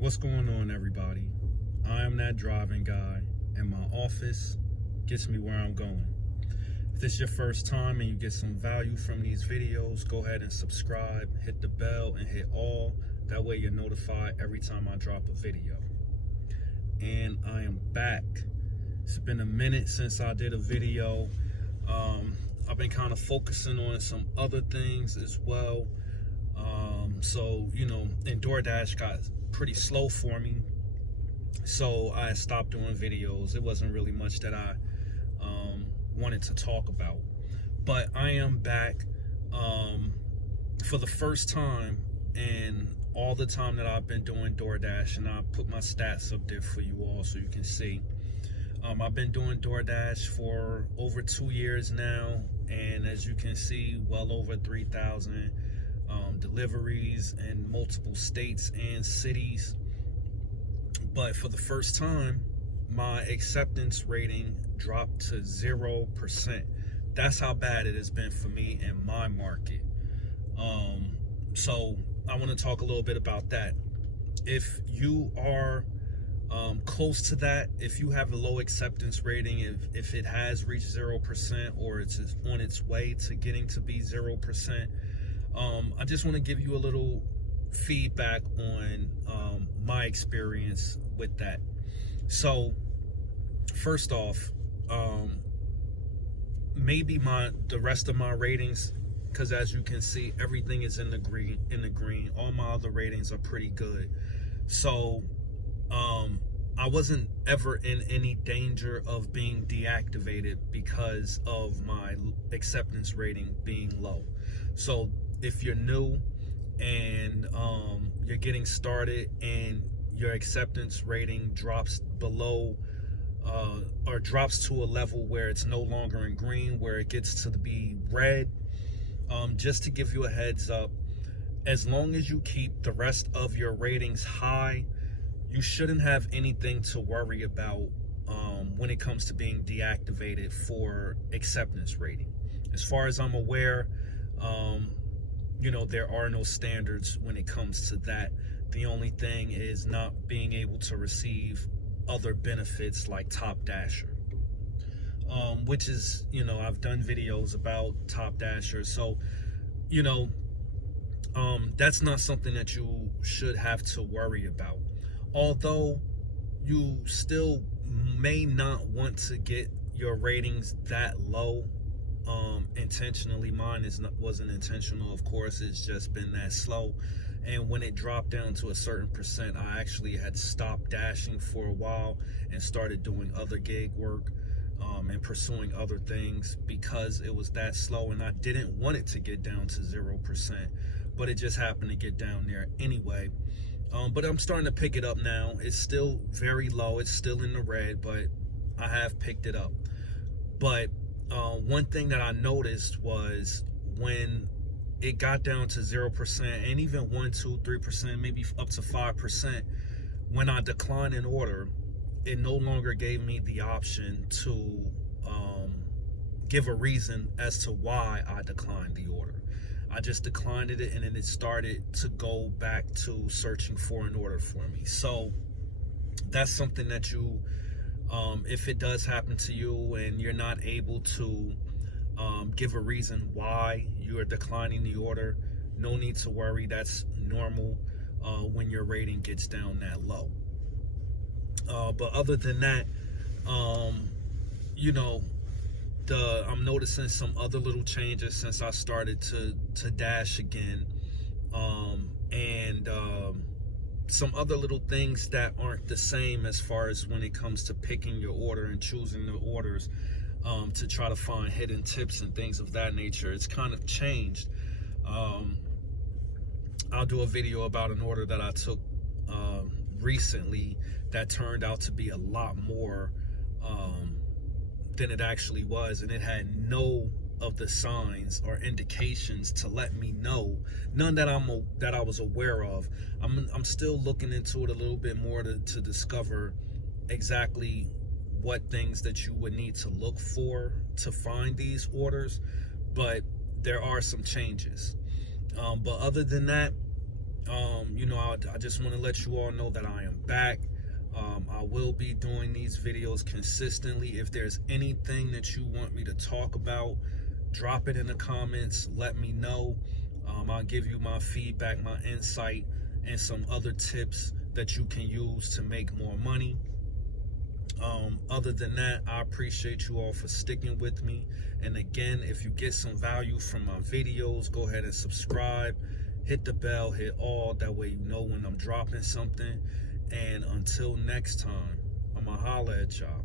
What's going on, everybody? I am that driving guy, and my office gets me where I'm going. If this is your first time and you get some value from these videos, go ahead and subscribe, hit the bell, and hit all. That way you're notified every time I drop a video. And I am back. It's been a minute since I did a video. I've been kind of focusing on some other things as well. And DoorDash got pretty slow for me, so I stopped doing videos. It wasn't really much that I wanted to talk about, but I am back for the first time in all the time that I've been doing DoorDash, and I put my stats up there for you all so you can see. I've been doing DoorDash for over 2 years now, and as you can see, well over 3,000 deliveries in multiple states and cities. But for the first time, my acceptance rating dropped to 0%. That's how bad it has been for me in my market. So I want to talk a little bit about that. If you are close to that, if you have a low acceptance rating, if it has reached 0% or it's on its way to getting to be 0%, I just want to give you a little feedback on my experience with that. So first off, maybe the rest of my ratings, because as you can see, everything is in the green. All my other ratings are pretty good. So I wasn't ever in any danger of being deactivated because of my acceptance rating being low. So if you're new and you're getting started and your acceptance rating drops below or drops to a level where it's no longer in green, where it gets to be red, just to give you a heads up, as long as you keep the rest of your ratings high, you shouldn't have anything to worry about when it comes to being deactivated for acceptance rating. As far as I'm aware, there are no standards when it comes to that. The only thing is not being able to receive other benefits like Top Dasher, which is, I've done videos about Top Dasher. So, that's not something that you should have to worry about. Although you still may not want to get your ratings that low intentionally. Mine wasn't intentional, of course. It's just been that slow. And when it dropped down to a certain percent, I actually had stopped dashing for a while and started doing other gig work and pursuing other things because it was that slow, and I didn't want it to get down to 0%, but it just happened to get down there anyway. But I'm starting to pick it up now. It's still very low. It's still in the red, but I have picked it up. But one thing that I noticed was when it got down to 0% and even 1, 2, 3%, maybe up to 5%, when I declined an order, it no longer gave me the option to give a reason as to why I declined the order. I just declined it, and then it started to go back to searching for an order for me. So that's something that you, if it does happen to you and you're not able to give a reason why you are declining the order, no need to worry. That's normal when your rating gets down that low. But other than that, I'm noticing some other little changes since I started to dash again, and some other little things that aren't the same as far as when it comes to picking your order and choosing the orders, to try to find hidden tips and things of that nature. It's kind of changed. I'll do a video about an order that I took recently that turned out to be a lot more than it actually was, and it had no of the signs or indications to let me know, none that I was aware of. I'm still looking into it a little bit more to discover exactly what things that you would need to look for to find these orders, but there are some changes. But other than that, You know, I just want to let you all know that I am back. I will be doing these videos consistently. If there's anything that you want me to talk about, drop it in the comments. Let me know. I'll give you my feedback, my insight, and some other tips that you can use to make more money. Other than that, I appreciate you all for sticking with me. And again, if you get some value from my videos, go ahead and subscribe, hit the bell, hit all, that way you know when I'm dropping something. And until next time, I'ma holla at y'all.